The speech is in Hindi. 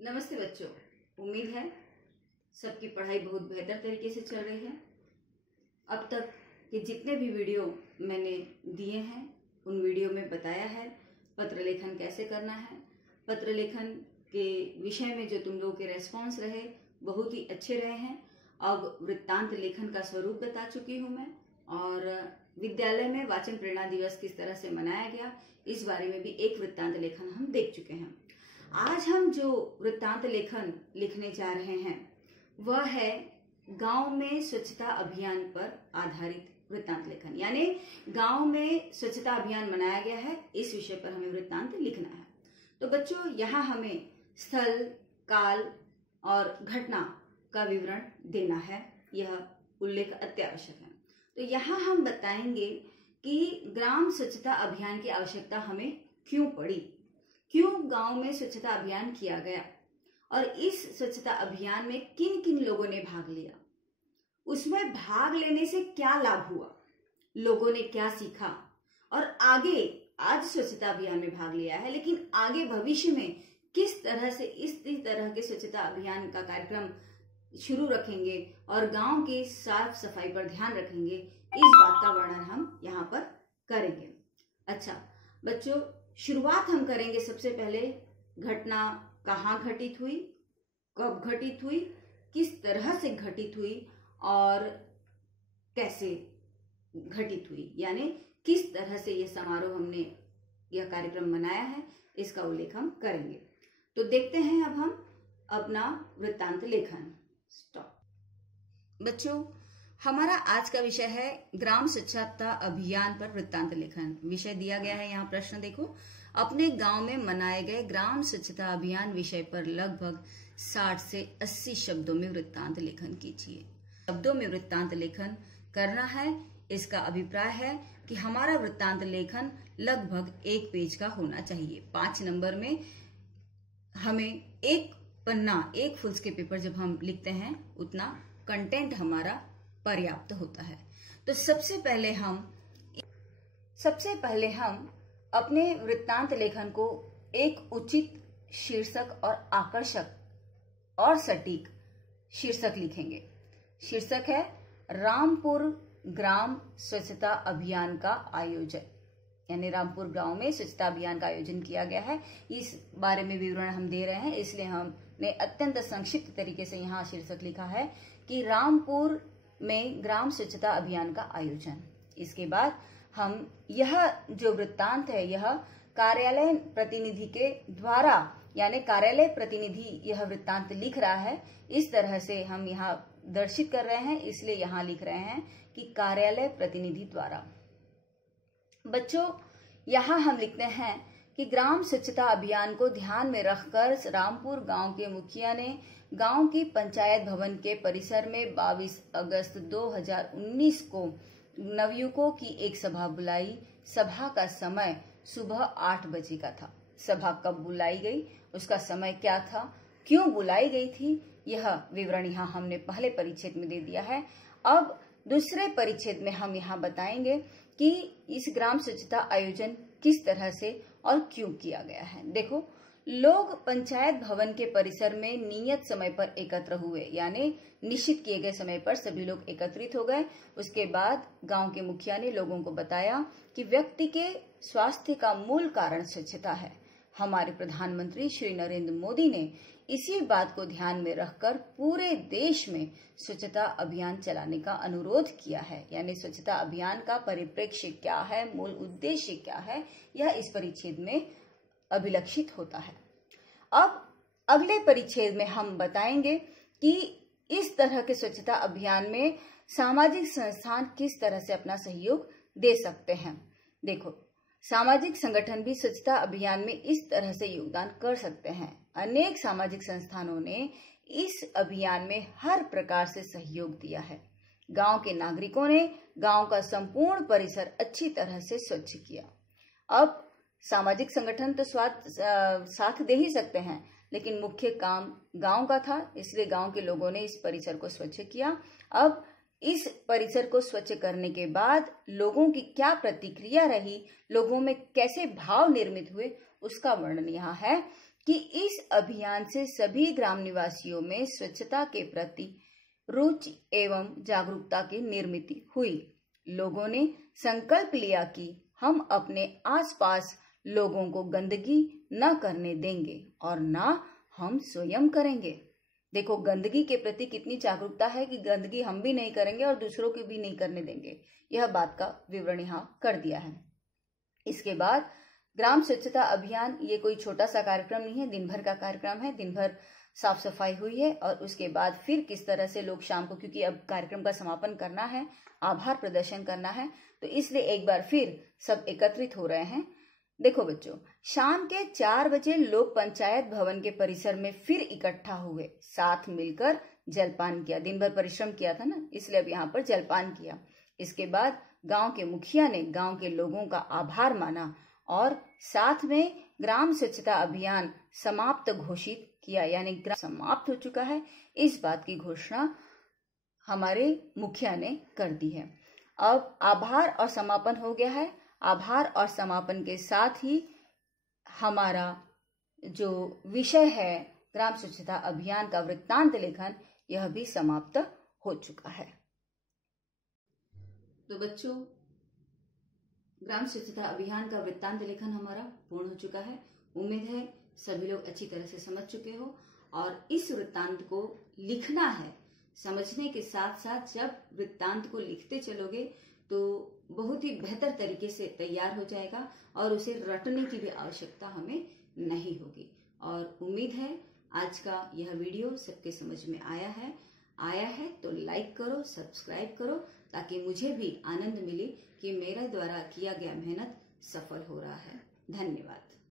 नमस्ते बच्चों, उम्मीद है सबकी पढ़ाई बहुत बेहतर तरीके से चल रही है। अब तक के जितने भी वीडियो मैंने दिए हैं उन वीडियो में बताया है पत्र लेखन कैसे करना है। पत्र लेखन के विषय में जो तुम लोगों के रेस्पॉन्स रहे बहुत ही अच्छे रहे हैं। अब वृत्तांत लेखन का स्वरूप बता चुकी हूँ मैं, और विद्यालय में वाचन प्रेरणा दिवस किस तरह से मनाया गया इस बारे में भी एक वृत्तांत लेखन हम देख चुके हैं। आज हम जो वृत्तांत लेखन लिखने जा रहे हैं वह है गांव में स्वच्छता अभियान पर आधारित वृत्तांत लेखन, यानी गांव में स्वच्छता अभियान मनाया गया है, इस विषय पर हमें वृत्तांत लिखना है। तो बच्चों, यहाँ हमें स्थल, काल और घटना का विवरण देना है, यह उल्लेख अत्यावश्यक है। तो यहाँ हम बताएंगे कि ग्राम स्वच्छता अभियान की आवश्यकता हमें क्यों पड़ी, क्यों गांव में स्वच्छता अभियान किया गया और इस स्वच्छता अभियान में किन किन लोगों ने भाग लिया, उसमें भाग लेने से क्या लाभ हुआ, लोगों ने क्या सीखा, और आगे आज स्वच्छता अभियान में भाग लिया है लेकिन आगे भविष्य में किस तरह से इस तरह के स्वच्छता अभियान का कार्यक्रम शुरू रखेंगे और गांव की साफ सफाई पर ध्यान रखेंगे, इस बात का वर्णन हम यहाँ पर करेंगे। अच्छा बच्चों, शुरुआत हम करेंगे सबसे पहले घटना कहाँ घटित हुई, कब घटित हुई, किस तरह से घटित हुई और कैसे घटित हुई, यानी किस तरह से यह समारोह हमने यह कार्यक्रम मनाया है, इसका उल्लेख हम करेंगे। तो देखते हैं अब हम अपना वृत्तांत लेखन। स्टॉप। बच्चों, हमारा आज का विषय है ग्राम स्वच्छता अभियान पर वृत्तांत लेखन। विषय दिया गया है, यहाँ प्रश्न देखो, अपने गांव में मनाए गए ग्राम स्वच्छता अभियान विषय पर लगभग 60 से 80 शब्दों में वृत्तांत लेखन कीजिए। शब्दों में वृत्तांत लेखन करना है। इसका अभिप्राय है कि हमारा वृत्तांत लेखन लगभग 1 पेज का होना चाहिए। 5 नंबर में हमें 1 पन्ना, 1 फुल्स के पेपर जब हम लिखते हैं उतना कंटेंट हमारा पर्याप्त होता है। तो सबसे पहले हम अपने वृत्तांत लेखन को एक उचित शीर्षक और आकर्षक और सटीक शीर्षक लिखेंगे। शीर्षक है रामपुर ग्राम स्वच्छता अभियान का आयोजन, यानी रामपुर गांव में स्वच्छता अभियान का आयोजन किया गया है, इस बारे में विवरण हम दे रहे हैं। इसलिए हमने अत्यंत संक्षिप्त तरीके से यहाँ शीर्षक लिखा है कि रामपुर में ग्राम स्वच्छता अभियान का आयोजन। इसके बाद हम यह जो वृत्तांत है यह कार्यालय प्रतिनिधि के द्वारा, यानी कार्यालय प्रतिनिधि यह वृत्तांत लिख रहा है, इस तरह से हम यहाँ दर्शित कर रहे हैं, इसलिए यहाँ लिख रहे हैं कि कार्यालय प्रतिनिधि द्वारा। बच्चों, यहाँ हम लिखते हैं कि ग्राम स्वच्छता अभियान को ध्यान में रखकर रामपुर गांव के मुखिया ने गांव की पंचायत भवन के परिसर में 22 अगस्त 2019 को नवयुवकों की एक सभा बुलाई। सभा का समय सुबह 8 बजे का था। सभा कब बुलाई गई, उसका समय क्या था, क्यों बुलाई गई थी, यह विवरण यहाँ हमने पहले परिच्छेद में दे दिया है। अब दूसरे परिच्छेद में हम यहाँ बताएंगे कि इस ग्राम स्वच्छता आयोजन किस तरह से और क्यों किया गया है। देखो, लोग पंचायत भवन के परिसर में नियत समय पर एकत्र हुए, यानी निश्चित किए गए समय पर सभी लोग एकत्रित हो गए। उसके बाद गांव के मुखिया ने लोगों को बताया कि व्यक्ति के स्वास्थ्य का मूल कारण स्वच्छता है। हमारे प्रधानमंत्री श्री नरेंद्र मोदी ने इसी बात को ध्यान में रखकर पूरे देश में स्वच्छता अभियान चलाने का अनुरोध किया है, यानी स्वच्छता अभियान का परिप्रेक्ष्य क्या है, मूल उद्देश्य क्या है, यह इस परिच्छेद में अभिलक्षित होता है। अब अगले परिच्छेद में हम बताएंगे कि इस तरह के स्वच्छता अभियान में सामाजिक संस्थान किस तरह से अपना सहयोग दे सकते हैं। देखो, सामाजिक संगठन भी स्वच्छता अभियान में इस तरह से योगदान कर सकते हैं। अनेक सामाजिक संस्थानों ने इस अभियान में हर प्रकार से सहयोग दिया है। गांव के नागरिकों ने गांव का संपूर्ण परिसर अच्छी तरह से स्वच्छ किया। अब सामाजिक संगठन तो साथ दे ही सकते हैं, लेकिन मुख्य काम गांव का था, इसलिए गांव के लोगों ने इस परिसर को स्वच्छ किया। अब इस परिसर को स्वच्छ करने के बाद लोगों की क्या प्रतिक्रिया रही, लोगों में कैसे भाव निर्मित हुए, उसका वर्णन यहाँ है कि इस अभियान से सभी ग्राम निवासियों में स्वच्छता के प्रति रुचि एवं जागरूकता की निर्मित हुई। लोगों ने संकल्प लिया कि हम अपने आसपास लोगों को गंदगी न करने देंगे और न हम स्वयं करेंगे। देखो, गंदगी के प्रति कितनी जागरूकता है कि गंदगी हम भी नहीं करेंगे और दूसरों की भी नहीं करने देंगे। यह बात का विवरण यहाँ कर दिया है। इसके बाद ग्राम स्वच्छता अभियान ये कोई छोटा सा कार्यक्रम नहीं है, दिन भर का कार्यक्रम है। दिन भर साफ सफाई हुई है और उसके बाद फिर किस तरह से लोग शाम को, क्योंकि अब कार्यक्रम का समापन करना है, आभार प्रदर्शन करना है, तो इसलिए एक बार फिर सब एकत्रित हो रहे हैं। देखो बच्चों, शाम के 4 बजे लोग पंचायत भवन के परिसर में फिर इकट्ठा हुए, साथ मिलकर जलपान किया। दिन भर परिश्रम किया था ना, इसलिए अब यहाँ पर जलपान किया। इसके बाद गांव के मुखिया ने गांव के लोगों का आभार माना और साथ में ग्राम स्वच्छता अभियान समाप्त घोषित किया, यानी ग्राम समाप्त हो चुका है, इस बात की घोषणा हमारे मुखिया ने कर दी है। अब आभार और समापन हो गया है। आभार और समापन के साथ ही हमारा जो विषय है ग्राम स्वच्छता अभियान का वृत्तांत लेखन, यह भी समाप्त हो चुका है। तो बच्चों, ग्राम स्वच्छता अभियान का वृत्तांत लेखन हमारा पूर्ण हो चुका है। उम्मीद है सभी लोग अच्छी तरह से समझ चुके हो और इस वृत्तांत को लिखना है। समझने के साथ साथ जब वृत्तांत को लिखते चलोगे तो बहुत ही बेहतर तरीके से तैयार हो जाएगा और उसे रटने की भी आवश्यकता हमें नहीं होगी। और उम्मीद है आज का यह वीडियो सबके समझ में आया है तो लाइक करो, सब्सक्राइब करो, ताकि मुझे भी आनंद मिले कि मेरे द्वारा किया गया मेहनत सफल हो रहा है। धन्यवाद।